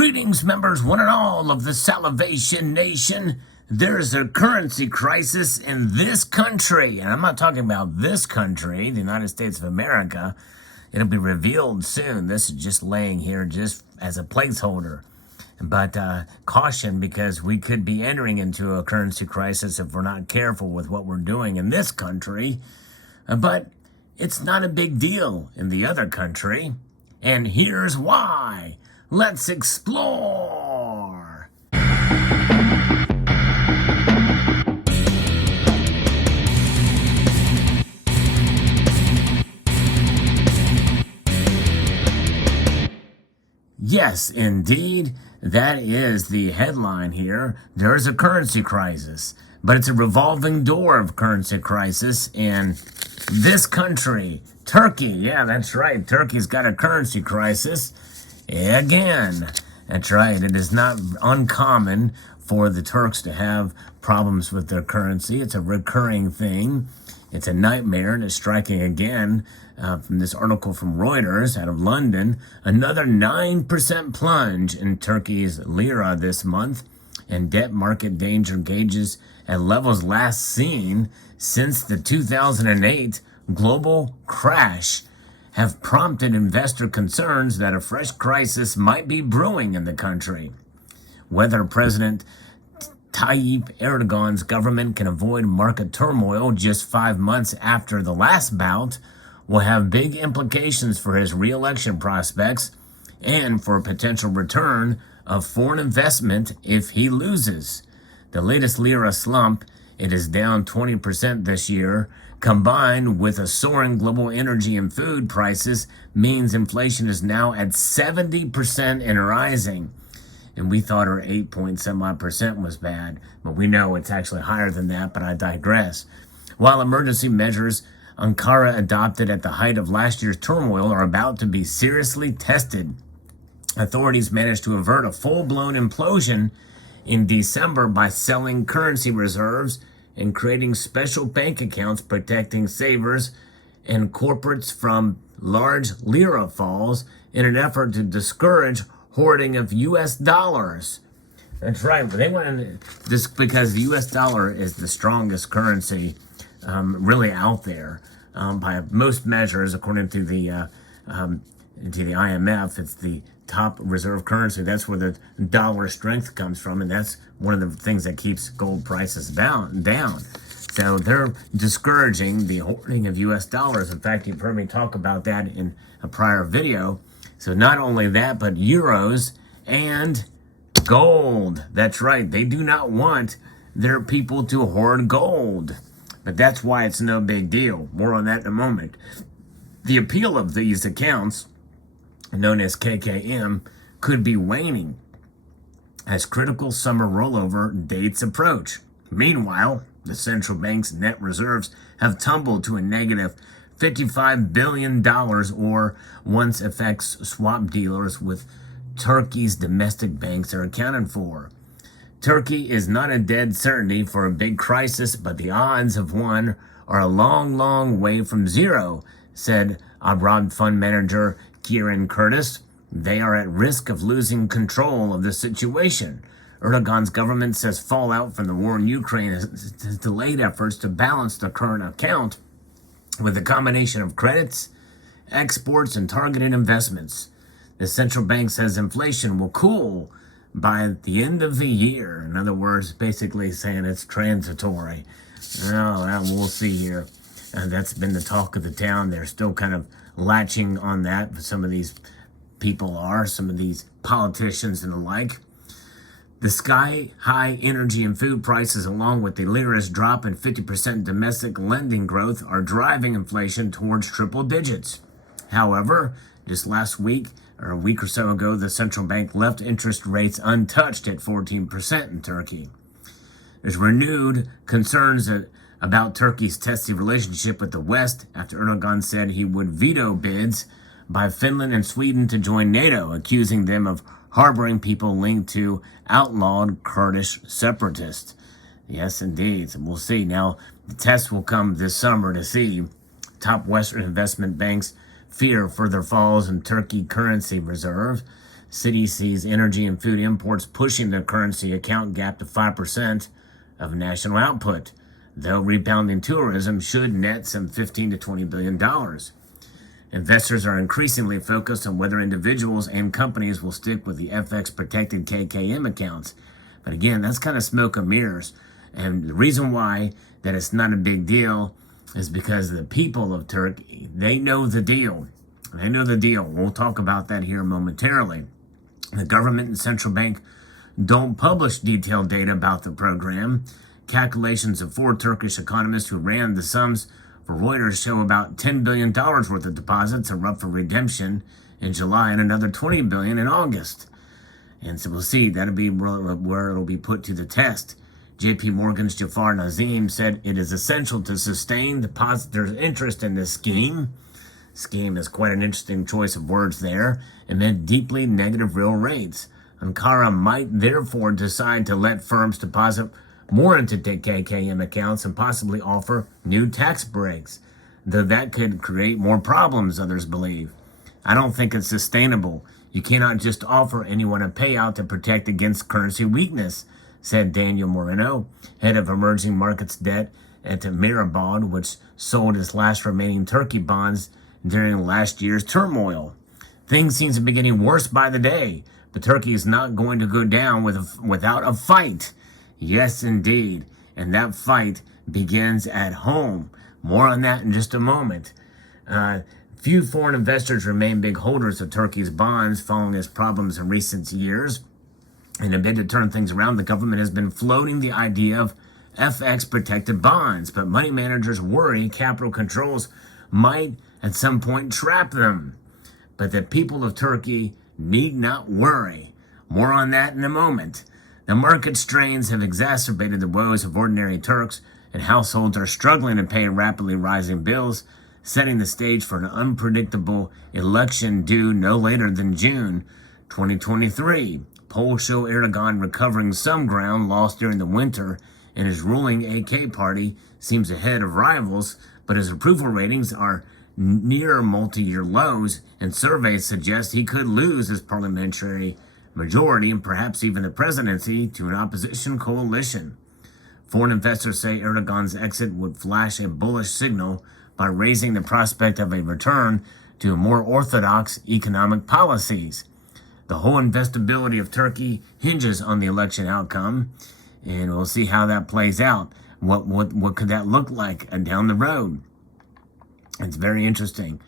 Greetings, members, one and all of the Salivation Nation. There is a currency crisis in this country, and I'm not talking about this country, the United States of America. It'll be revealed soon. This is just laying here just as a placeholder. But caution, because we could be entering into a currency crisis if we're not careful with what we're doing in this country. But it's not a big deal in the other country, and here's why. Let's explore! Yes, indeed, that is the headline here. There's a currency crisis, but it's a revolving door of currency crisis in this country. Turkey, yeah, that's right. Turkey's got a currency crisis. Again, that's right. It is not uncommon for the Turks to have problems with their currency. It's a recurring thing. It's a nightmare, and it's striking again from this article from Reuters out of London. Another 9% plunge in Turkey's lira this month, and debt market danger gauges at levels last seen since the 2008 global crash have prompted investor concerns that a fresh crisis might be brewing in the country. Whether President Tayyip Erdogan's government can avoid market turmoil just 5 months after the last bout will have big implications for his re-election prospects and for a potential return of foreign investment if he loses. The latest lira slump, it is down 20% this year, combined with a soaring global energy and food prices, means inflation is now at 70% and rising. And we thought our 8-point-some-odd% was bad, but we know it's actually higher than that, but I digress. While emergency measures Ankara adopted at the height of last year's turmoil are about to be seriously tested, authorities managed to avert a full-blown implosion in December by selling currency reserves and creating special bank accounts protecting savers and corporates from large lira falls in an effort to discourage hoarding of U.S. dollars. That's right. They want this because the U.S. dollar is the strongest currency really out there by most measures, according to the IMF. It's the top reserve currency. That's where the dollar strength comes from, and that's one of the things that keeps gold prices down. So they're discouraging the hoarding of U.S. dollars. In fact, you've heard me talk about that in a prior video. So not only that, but euros and gold. That's right. They do not want their people to hoard gold. But that's why it's no big deal. More on that in a moment. The appeal of these accounts, known as KKM, could be waning as critical summer rollover dates approach. Meanwhile, the central bank's net reserves have tumbled to a negative $55 billion, or once FX swap dealers with Turkey's domestic banks are accounted for. Turkey is not a dead certainty for a big crisis, but the odds of one are a long, long way from zero, said Abroad Fund Manager Kieran Curtis. They are at risk of losing control of the situation. Erdogan's government says fallout from the war in Ukraine has delayed efforts to balance the current account with a combination of credits, exports, and targeted investments. The central bank says inflation will cool by the end of the year. In other words, basically saying it's transitory. Well, we'll see here. That's been the talk of the town. They're still kind of latching on that. Some of these people are, some of these politicians and the like. The sky-high energy and food prices, along with the lira's drop and 50% domestic lending growth, are driving inflation towards triple digits. However, just last week, or a week or so ago, the central bank left interest rates untouched at 14% in Turkey. There's renewed concerns about Turkey's testy relationship with the West after Erdogan said he would veto bids by Finland and Sweden to join NATO, accusing them of harboring people linked to outlawed Kurdish separatists. Yes, indeed. So we'll see. Now, the test will come this summer to see top Western investment banks fear further falls in Turkey currency reserve. city sees energy and food imports pushing their currency account gap to 5% of national output, though rebounding tourism should net some $15 to $20 billion. Investors are increasingly focused on whether individuals and companies will stick with the FX-protected KKM accounts. But again, that's kind of smoke and mirrors. And the reason why that it's not a big deal is because the people of Turkey, they know the deal. They know the deal. We'll talk about that here momentarily. The government and central bank don't publish detailed data about the program. Calculations of 4 Turkish economists who ran the sums for Reuters show about $10 billion worth of deposits are up for redemption in July and another $20 billion in August. And so we'll see. That'll be where it'll be put to the test. JP Morgan's Jafar Nazim said it is essential to sustain depositors' interest in this scheme. Scheme is quite an interesting choice of words there, amid deeply negative real rates. Ankara might therefore decide to let firms deposit more into KKM accounts and possibly offer new tax breaks, though that could create more problems, others believe. I don't think it's sustainable. You cannot just offer anyone a payout to protect against currency weakness, said Daniel Moreno, head of emerging markets debt at Mirabad, which sold its last remaining Turkey bonds during last year's turmoil. Things seem to be getting worse by the day, but Turkey is not going to go down without a fight. Yes, indeed. And that fight begins at home. More on that in just a moment. Few foreign investors remain big holders of Turkey's bonds following its problems in recent years. In a bid to turn things around, the government has been floating the idea of FX-protected bonds, but money managers worry capital controls might at some point trap them. But the people of Turkey need not worry. More on that in a moment. The market strains have exacerbated the woes of ordinary Turks, and households are struggling to pay rapidly rising bills, setting the stage for an unpredictable election due no later than June 2023. Polls show Erdogan recovering some ground lost during the winter, and his ruling AK party seems ahead of rivals, but his approval ratings are near multi-year lows, and surveys suggest he could lose his parliamentary majority and perhaps even the presidency to an opposition coalition. Foreign investors say Erdogan's exit would flash a bullish signal by raising the prospect of a return to more orthodox economic policies. The whole investability of Turkey hinges on the election outcome, and we'll see how that plays out. What could that look like down the road? It's very interesting.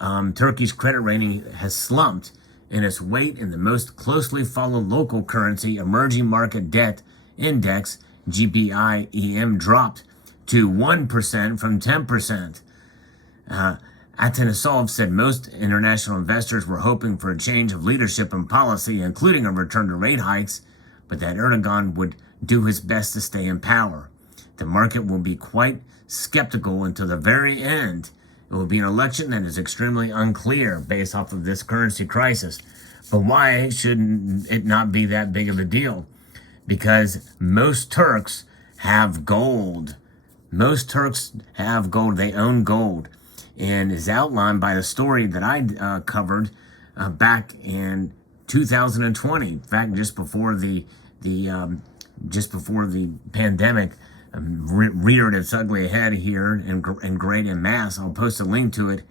Turkey's credit rating has slumped, and its weight in the most closely followed local currency emerging market debt index, GPI-EM, dropped to 1% from 10%. Atanasov said most international investors were hoping for a change of leadership and policy, including a return to rate hikes, but that Erdogan would do his best to stay in power. The market will be quite skeptical until the very end. It will be an election that is extremely unclear based off of this currency crisis. But why shouldn't it not be that big of a deal? Because most Turks have gold. Most Turks have gold. They own gold. And is outlined by the story that I covered back in 2020. In fact, just before the pandemic reared its ugly head here in great en masse. I'll post a link to it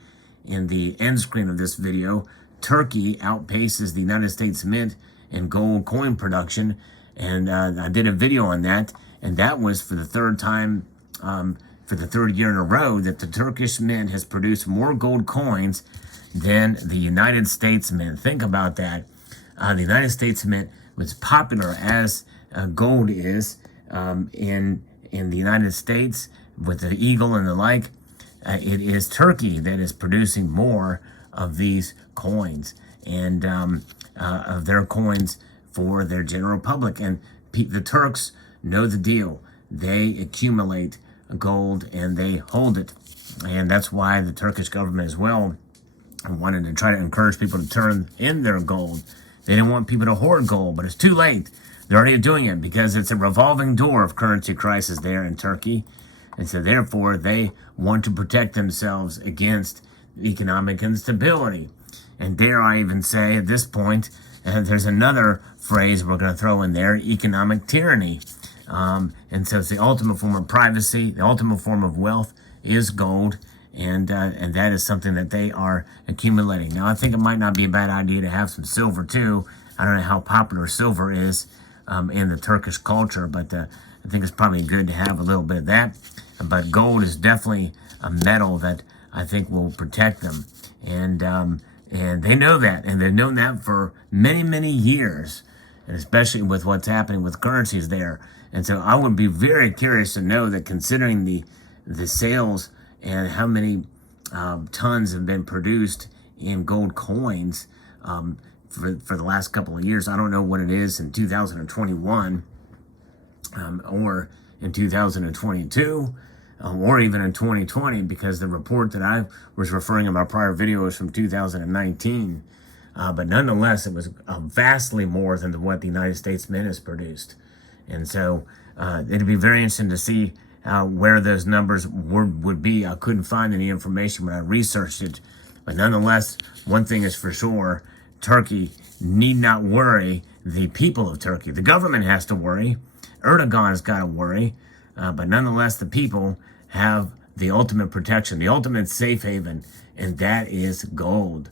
in the end screen of this video. Turkey outpaces the United States Mint in gold coin production, and I did a video on that, and that was for the third time, for the third year in a row, that the Turkish Mint has produced more gold coins than the United States Mint. Think about that. The United States Mint was popular as gold is in the United States with the eagle and the like. It is Turkey that is producing more of these coins and of their coins for their general public. And the Turks know the deal. They accumulate gold and they hold it. And that's why the Turkish government as well wanted to try to encourage people to turn in their gold. They didn't want people to hoard gold, but it's too late. They're already doing it because it's a revolving door of currency crisis there in Turkey. And so therefore, they want to protect themselves against economic instability. And dare I even say at this point And there's another phrase we're going to throw in there: economic tyranny. And so it's the ultimate form of privacy, the ultimate form of wealth is gold, and that is something that they are accumulating. Now, I think it might not be a bad idea to have some silver too. I don't know how popular silver is in the Turkish culture, but I think it's probably good to have a little bit of that. But gold is definitely a metal that I think will protect them, and they know that, and they've known that for many, many years, and especially with what's happening with currencies there. And so I would be very curious to know that, considering the sales and how many tons have been produced in gold coins for the last couple of years. I don't know what it is in 2021 or in 2022 or even in 2020, because the report that I was referring in my prior video is from 2019. But nonetheless, it was vastly more than what the United States Mint has produced. And so it'd be very interesting to see where those numbers would be. I couldn't find any information when I researched it. But nonetheless, one thing is for sure: Turkey need not worry. The people of Turkey, the government has to worry. Erdogan's got to worry. But nonetheless, the people have the ultimate protection, the ultimate safe haven, and that is gold.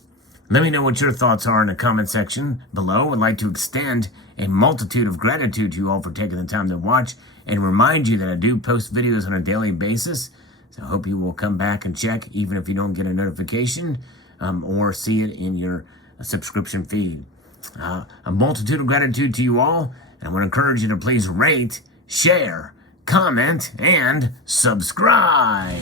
Let me know what your thoughts are in the comment section below. I'd like to extend a multitude of gratitude to you all for taking the time to watch, and remind you that I do post videos on a daily basis. So I hope you will come back and check, even if you don't get a notification or see it in your subscription feed. A multitude of gratitude to you all, and I want to encourage you to please rate, share, comment, and subscribe.